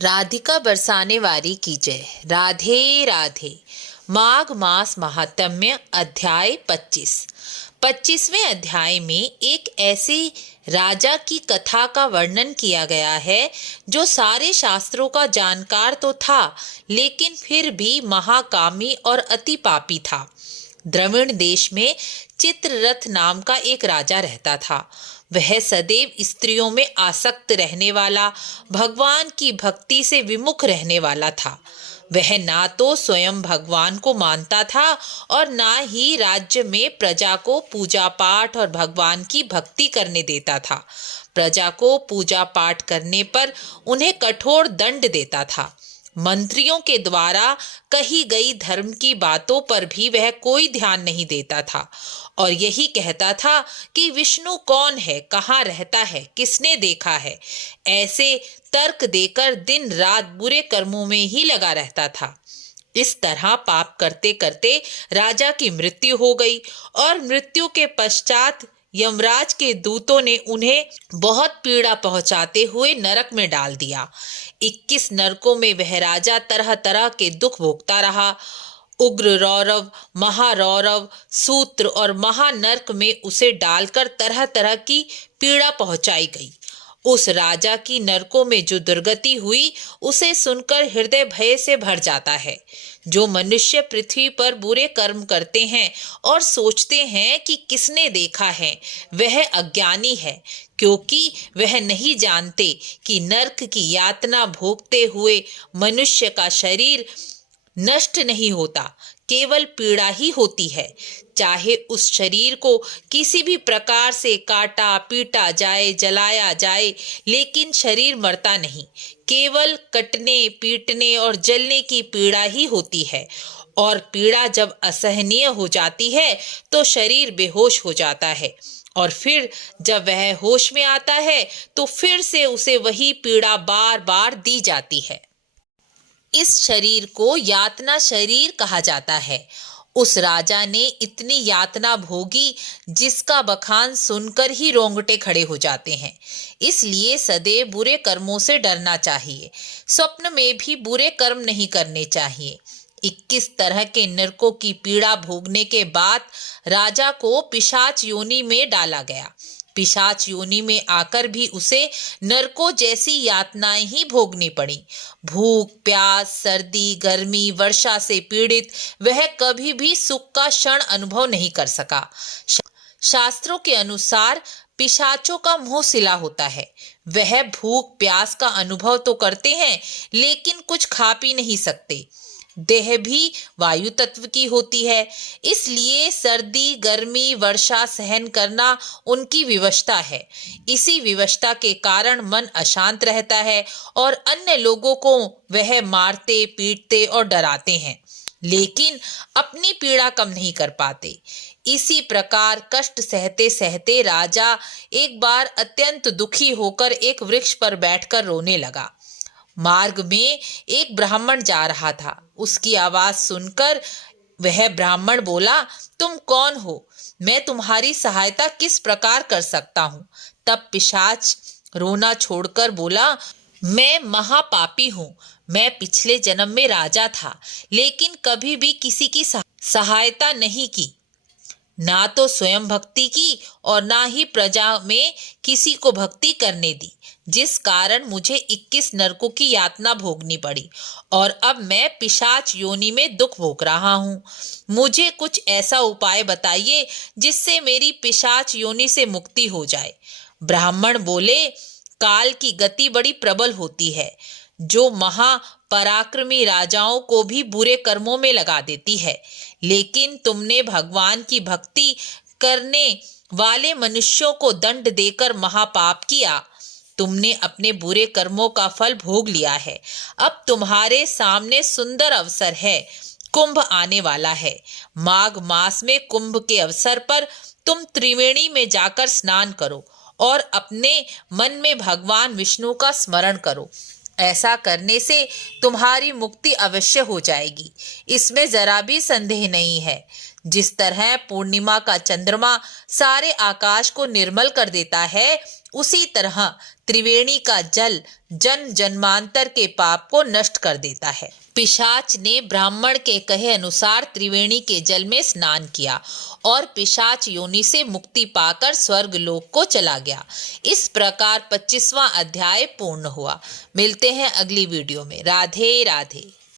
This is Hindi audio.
राधिका बरसाने वारी की जय। राधे राधे। माघ मास महात्म्य अध्याय 25। 25वें अध्याय में एक ऐसे राजा की कथा का वर्णन किया गया है जो सारे शास्त्रों का जानकार तो था, लेकिन फिर भी महाकामी और अति पापी था। द्रविड़ देश में चित्ररथ नाम का एक राजा रहता था। वह सदैव स्त्रियों में आसक्त रहने वाला, भगवान की भक्ति से विमुख रहने वाला था। वह ना तो स्वयं भगवान को मानता था और ना ही राज्य में प्रजा को पूजा पाठ और भगवान की भक्ति करने देता था। प्रजा को पूजा पाठ करने पर उन्हें कठोर दंड देता था। मंत्रियों के द्वारा कही गई धर्म की बातों पर भी वह कोई ध्यान नहीं देता था और यही कहता था कि विष्णु कौन है, कहाँ रहता है, किसने देखा है। ऐसे तर्क देकर दिन रात बुरे कर्मों में ही लगा रहता था। इस तरह पाप करते करते राजा की मृत्यु हो गई और मृत्यु के पश्चात यमराज के दूतों ने उन्हें बहुत पीड़ा पहुंचाते हुए नरक में डाल दिया। 21 नरकों में वह राजा तरह तरह के दुख भोगता रहा। उग्र रौरव, महारौरव, सूत्र और महानर्क में उसे डालकर तरह तरह की पीड़ा पहुंचाई गई। उस राजा की नरकों में जो दुर्गति हुई उसे सुनकर हृदय भय से भर जाता है। जो मनुष्य पृथ्वी पर बुरे कर्म करते हैं और सोचते हैं कि किसने देखा है, वह अज्ञानी है, क्योंकि वह नहीं जानते कि नरक की यातना भोगते हुए मनुष्य का शरीर नष्ट नहीं होता, केवल पीड़ा ही होती है। चाहे उस शरीर को किसी भी प्रकार से काटा पीटा जाए, जलाया जाए, लेकिन शरीर मरता नहीं। केवल कटने पीटने और जलने की पीड़ा ही होती है और पीड़ा जब असहनीय हो जाती है तो शरीर बेहोश हो जाता है और फिर जब वह होश में आता है तो फिर से उसे वही पीड़ा बार बार दी जाती है। इस शरीर को यातना शरीर कहा जाता है। उस राजा ने इतनी यातना भोगी जिसका बखान सुनकर ही रोंगटे खड़े हो जाते हैं। इसलिए सदैव बुरे कर्मों से डरना चाहिए। स्वप्न में भी बुरे कर्म नहीं करने चाहिए। 21 तरह के नरकों की पीड़ा भोगने के बाद राजा को पिशाच योनि में डाला गया। पिशाच योनि में आकर भी उसे नरकों जैसी यातनाएं ही भोगनी पड़ी। भूख प्यास, सर्दी गर्मी, वर्षा से पीड़ित वह कभी भी सुख का क्षण अनुभव नहीं कर सका। शास्त्रों के अनुसार पिशाचों का मुंह सिला होता है। वह भूख प्यास का अनुभव तो करते हैं लेकिन कुछ खा पी नहीं सकते। देह भी वायु तत्व की होती है, इसलिए सर्दी गर्मी वर्षा सहन करना उनकी विवशता है। इसी विवशता के कारण मन अशांत रहता है और अन्य लोगों को वह मारते पीटते और डराते हैं, लेकिन अपनी पीड़ा कम नहीं कर पाते। इसी प्रकार कष्ट सहते सहते राजा एक बार अत्यंत दुखी होकर एक वृक्ष पर बैठकर रोने लगा। मार्ग में एक ब्राह्मण जा रहा था। उसकी आवाज सुनकर वह ब्राह्मण बोला, तुम कौन हो? मैं तुम्हारी सहायता किस प्रकार कर सकता हूँ? तब पिशाच रोना छोड़कर बोला, मैं महापापी हूँ। मैं पिछले जन्म में राजा था, लेकिन कभी भी किसी की सहायता नहीं की, ना तो स्वयं भक्ति की और ना ही प्रजा में किसी को भक्ति करने दी, जिस कारण मुझे 21 नरकों की यातना भोगनी पड़ी और अब मैं पिशाच योनि में दुख भोग रहा हूँ। मुझे कुछ ऐसा उपाय बताइए जिससे मेरी पिशाच योनि से मुक्ति हो जाए। ब्राह्मण बोले, काल की गति बड़ी प्रबल होती है, जो महापराक्रमी राजाओं को भी बुरे कर्मों में लगा देती है। लेकिन तुमने भगवान की भक्ति करने वाले मनुष्यों को दंड देकर महापाप किया। तुमने अपने बुरे कर्मों का फल भोग लिया है। अब तुम्हारे सामने सुंदर अवसर है। कुंभ आने वाला है। माघ मास में कुंभ के अवसर पर तुम त्रिवेणी में जाकर स्नान करो और अपने मन में भगवान विष्णु का स्मरण करो। ऐसा करने से तुम्हारी मुक्ति अवश्य हो जाएगी, इसमें जरा भी संदेह नहीं है। जिस तरह पूर्णिमा का चंद्रमा सारे आकाश को निर्मल कर देता है, उसी तरह त्रिवेणी का जल जन्म जन्मांतर के पाप को नष्ट कर देता है। पिशाच ने ब्राह्मण के कहे अनुसार त्रिवेणी के जल में स्नान किया और पिशाच योनि से मुक्ति पाकर स्वर्ग लोक को चला गया। इस प्रकार 25वां अध्याय पूर्ण हुआ। मिलते हैं अगली वीडियो में। राधे राधे।